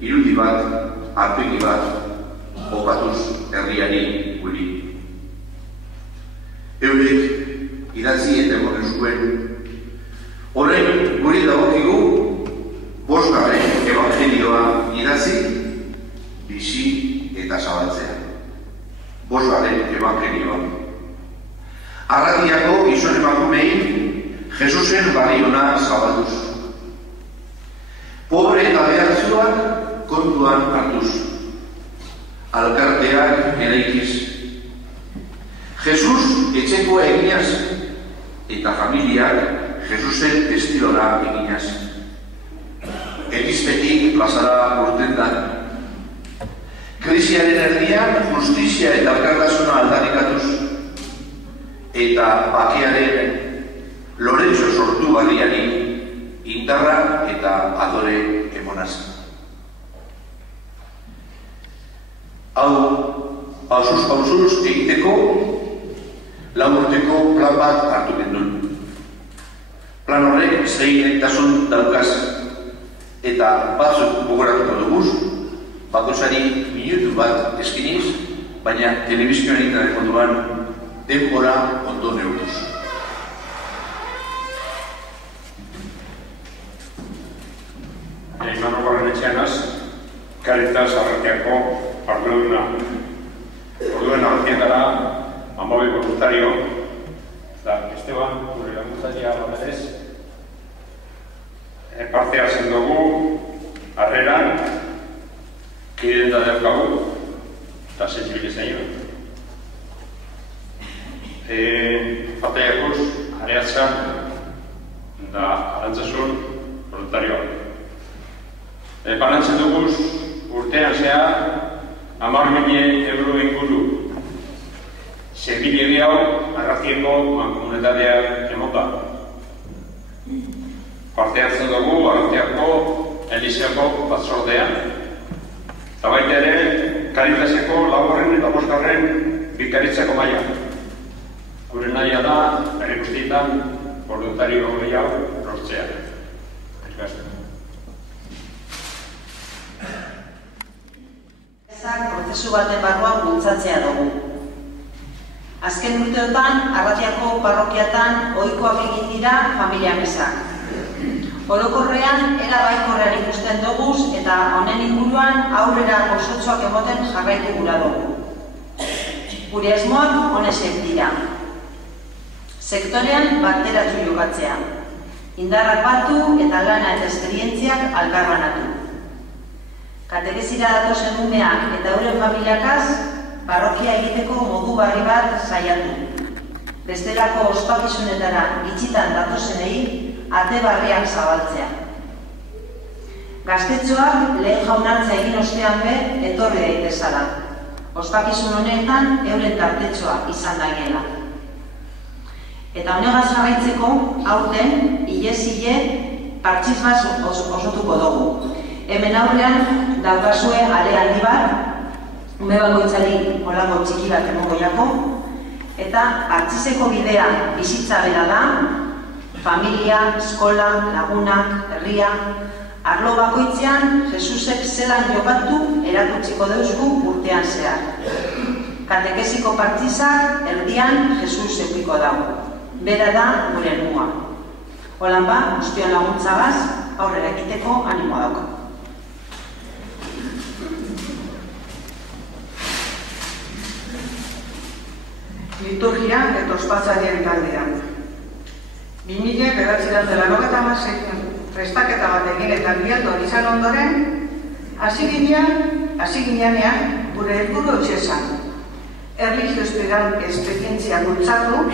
irudi bat, arpegi bat, opatuz herriari guri. Eurek idatzi eta emoten zuen, orain guri dagokigu bosgarren evangelioa idatzi, bizi eta zabaltzea. Bosgarren evangelioa. Arratiako gizon emakumeei Jesusen baliona zabalduz. Pobre eta behartzuak kontuan hartuz. Alkarteak eraikiz. Jesus etxeko eginaz eta familiak Jesusen testilora eginaz. Erizpetik plazara urten da. Krisiaren erdian justizia eta alkartasuna aldarrikatuz eta bakearen Lorenzo sortu barriari indarra eta adore emonaz. Hau, pausuz egiteko, lau urteko plan bat hartu gendun. Plan horrek zein daukaz eta batzuk gogoratuko duguz, bakozari minutu bat eskiniz, baina telebizioan egiten kontuan denbora ondo neuruz. Mano Barrenetxeanaz, Caritas Arratiako arduruna. Orduen arratietara, 12 voluntario, eta Esteban, gure laguntzailea baberez, parte hartzen dugu, harreran, kideen da daukagu, eta sentsibilez zaino. Fataiakuz, areatzan, da arantzasun voluntarioa. Balantzen duguz, urtean zehar, 10.000 euro inguru. Zerbilegi hau, Arratieko mankomunitateak emota. Parte hartzen dugu, Arratiako Eliseako batzordean. Eta baita ere, Caritaseko laborren eta bosgarren bikaritzako maila. Gure nahia da, bere guztietan, voluntario gehiago lortzea. Prozesu baten barruan bultzatzea dugu. Azken urteotan, Arratiako parrokiatan ohikoak egin dira familia mesak. Orokorrean, era baikorrean ikusten duguz eta honen inguruan aurrera osotxoak emoten jarraitu gura dugu. Gure asmoak honesek dira. Sektorean bateratzu jokatzea. Indarrak batu eta lana eta esperientziak alkarbanatu. Katekesira datozen umeak eta euren familiakaz, parrokia egiteko modu barri bat saiatu. Bestelako ospakizunetara gitxitan datozenei ate barriak zabaltzea. Gaztetxoak lehen jaunartzea egin ostean be etorri daitezala. Ospakizun honetan euren tartetxoa izan dagiela. Eta honegaz jarraitzeko, aurten, hilez-hile, partxiz bat osotuko dugu. Hemen aurrean daukazue alealdi bat, ume bakoitzari holango txiki bat emongo jako, eta partxizeko bidea bizitza bera da, familia, eskola, lagunak, herria, arlo bakoitzean Jesusek zelan jokatu erakutsiko deuzku urtean zehar. Katekesiko partxizak erdian Jesus eukiko dago. Bera da gure helmua. Holan ba, guztion laguntzagaz, aurrera egiteko animoa dauka. Liturgia eta ospatzarien taldea. 2009 prestaketa bat egin eta bialdo izan ondoren, hasi ginean gure helburu hotxezan. Erlijio esperientzia bultzatu,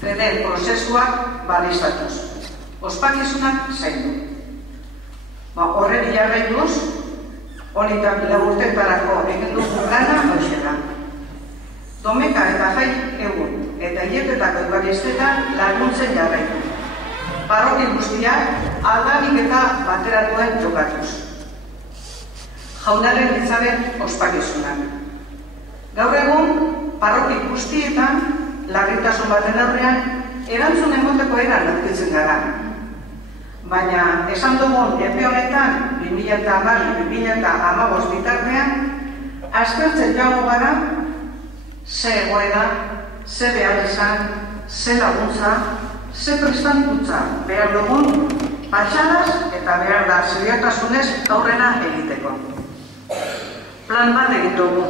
fede prozesuak balizatuz. Ospakizunak zaindu. Horrek jarraituz, honetan urteetarako egin dugu lana hoxera. Domeka eta jai egun eta hiletetako ibariestetan laguntzen jarraitu. Parroki guztiak aldanik eta bateratuen jokatuz. Jaunaren hitzaren ospakizunak. Gaur egun, parroki guztietan, larritasun baten aurrean, erantzun emoteko eran aurkitzen gara. Baina esan dugun epe honetan 2012-2015 bitartean aztertzen joango gara ze egoera, ze behar izan, ze laguntza, ze prestantutza behar dugun batxadas eta behar da seriotasunez aurrera egiteko. Plan bat egin dugu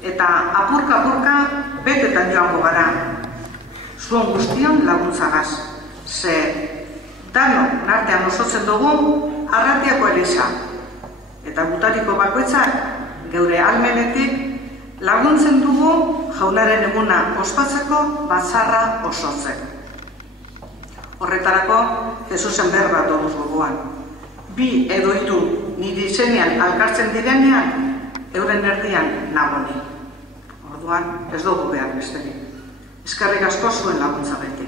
eta apurka-apurka betetan joango gara. Zuen guztion laguntzagaz. Ze dano nartean osotzen dugu Arratiako Eliza. Eta gutariko bakoitzak geure almenetik laguntzen dugu jaunaren eguna ospatzeko batzarra osotzen. Horretarako, Jesusen berba dugu gogoan. Bi edo hiru nire izenean alkartzen direnean, euren erdian nagoni. Orduan, ez dugu behar besterik. Eskerrik asko zuen laguntza beti.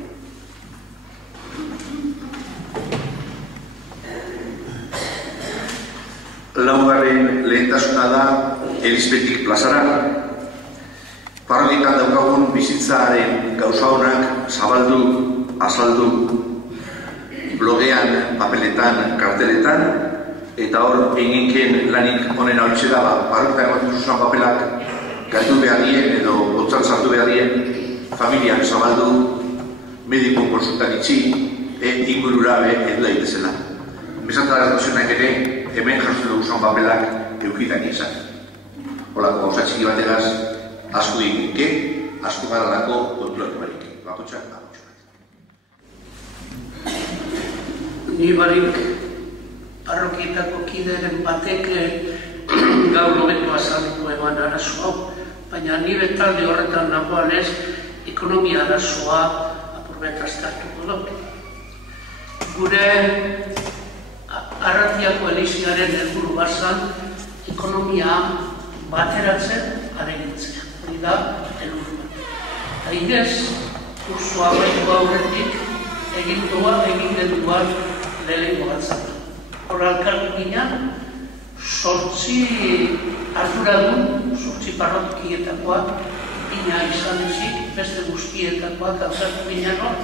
Laugarren lehentasuna da Elizbetik plazara. Parrokian daukagun bizitzaren gauza honak zabaldu, azaldu, blogean, papeletan, karteletan, eta hor eginken lanik honen hau da, parrokian ematen zuzan papelak gaitu behar dien edo botzan sartu behar dien, familian zabaldu, medikun konsultan itxi, ingurura edu daitezela. Mesantara dozionak ere, hemen jartzen dugu zuen papelak eukitan izan. Holako gauza txiki bategaz, asko eginke, asko garalako konturatu barik. Bakotxak, bakotxak. Ni barik parrokietako kideren batek gaur hobeto azalduko eman arazo hau, baina nire talde horretan nagoanez ekonomia arazoa apurbet aztertuko dut. Gure Arratiako Eliziaren helburu bazan ekonomia bateratzen aregitzea. Hori da helburu bat. Eta inez, kurso haueko aurretik egin genduan lehenengo batzak. Hor alkartu ginen, 8 arduradun, 8 parrokietakoak, ina izan ezik, beste guztietakoak alkartu ginen hor,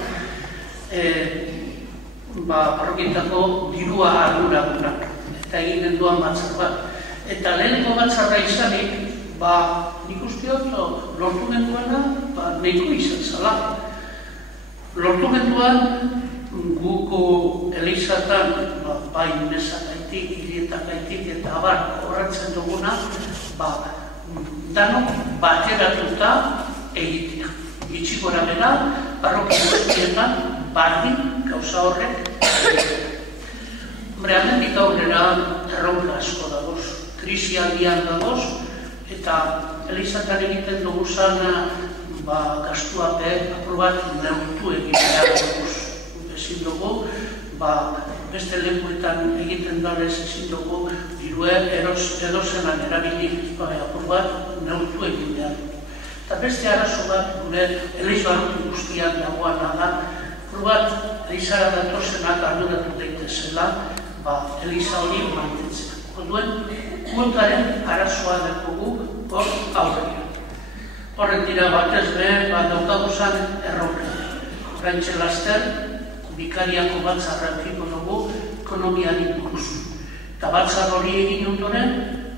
parrokietako dirua arduradunak, eta egin genduan batzar bat. Eta lehenengo batzarra izanik, nik usteot lortu genduana, nahiko izan zala. Lortu genduan, guko elizatan, bai mesakaitik, irietagaitik eta abar horretzen duguna, danok bateratuta egitea. Itxi gora bera, parrokia guztietan, bardin gauza horrek egitea. Hemendik aurrera erronka asko dagoz, krisialdian dagoz, eta elizatan egiten duguzan gastuape aprobat neurtu egitea dagoz. Ezin dugu, beste lekuetan egiten dalez ezin dugu, dirue edozenan erabilik aprobat neurtu egin behar. Eta beste arazo bat gure elizbarrutu guztiak dagoana da, aprobat elizara datozenak arduratu daitezela, eliza hori mantentzea. Onduen, kuotaren arazoa dekogu hor aurrean. Horren dira batez be, daukaguzan erronka. Oraintxe laster, bikariako batzarra eukiko dugu ekonomiari buruz. Eta batzar hori egin ondoren,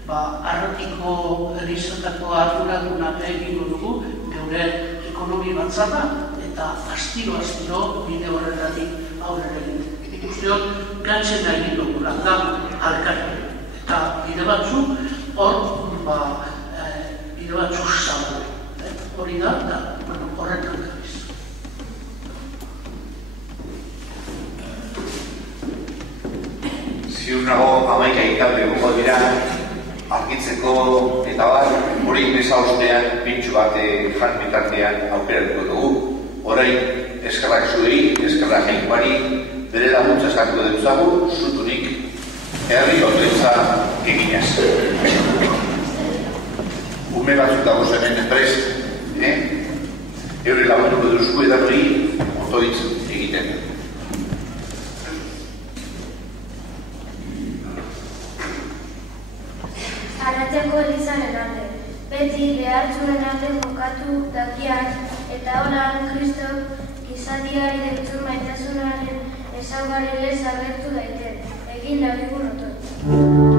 Arratiko elizatako arduraduna egingo dugu, geure ekonomi batzarra, eta astiro bide horretatik aurrera egin. Ikusteot, gantzen egin dugu langa alkarri. Eta bide batzu, hor, bide batzu zago. Hori da, horretan gabiz. Ziur nago, amaika ikalde egungo dira, argitzeko eta hori ingresa ostean pintxu bat jan bitartean aukeratuko dugu. Orain, eskerrak zuei, eskerrak jainkoari, bere laguntza eskatuko dutzagu, zuturik herri horretza eginaz. Ume batzuk dago hemen prest, eurri laguntuko duzku edan hori otoitz egiten. Arratiako elizaren alde, beti behartzunen alde jokatu dakian eta holan Kristok gizadiari deitzun maitasunaren ezaugarri lez agertu daite, egin lagigun otot.